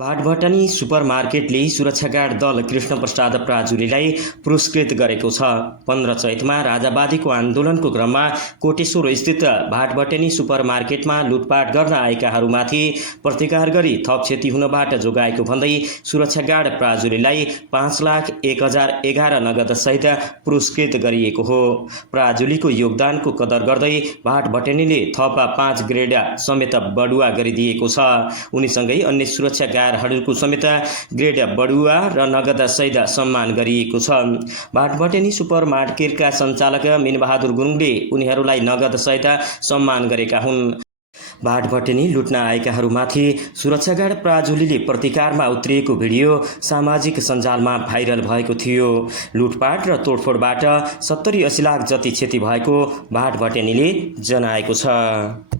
भाटभटानी सुपरमार्केटले सुरक्षा गार्ड दल कृष्णप्रसाद प्राजुलीलाई पुरस्कृत गरेको छ। 15 चैतमा राजावादीको आन्दोलनको क्रममा कोटेश्वर स्थित भाटभटानी सुपरमार्केटमा लुटपाट गर्न आएकाहरूमाथि प्रतिकार गरी थप क्षति हुनबाट जोगाएको भन्दै सुरक्षा गार्ड प्राजुलीलाई 5,01,011 नगद सहित पुरस्कृत गरिएको हो। प्राजुलीको योगदानको कदर गर्दै भाटभटानीले थप 5 ग्रेड समेत बढुवा गरिदिएको छ। उनीसँगै अन्य सुरक्षा गार्डहरूको समेत ग्रेड बढुवा र नगद सहित सम्मान गरिएको छ। भाटभटेनी सुपरमार्केटका सञ्चालक मिनबहादुर गुरुङले उनीहरूलाई नगद सहित सम्मान गरेका हुन्। भाटभटेनी लुट्न आएकाहरूमाथि सुरक्षा गार्ड प्राजुलीले प्रतिकारमा उत्रिएको भिडियो सामाजिक सञ्जालमा भाइरल भएको थियो। लुटपाट र तोडफोडबाट 70-80 लाख जति क्षति भएको भाटभटेनीले जनाएको छ।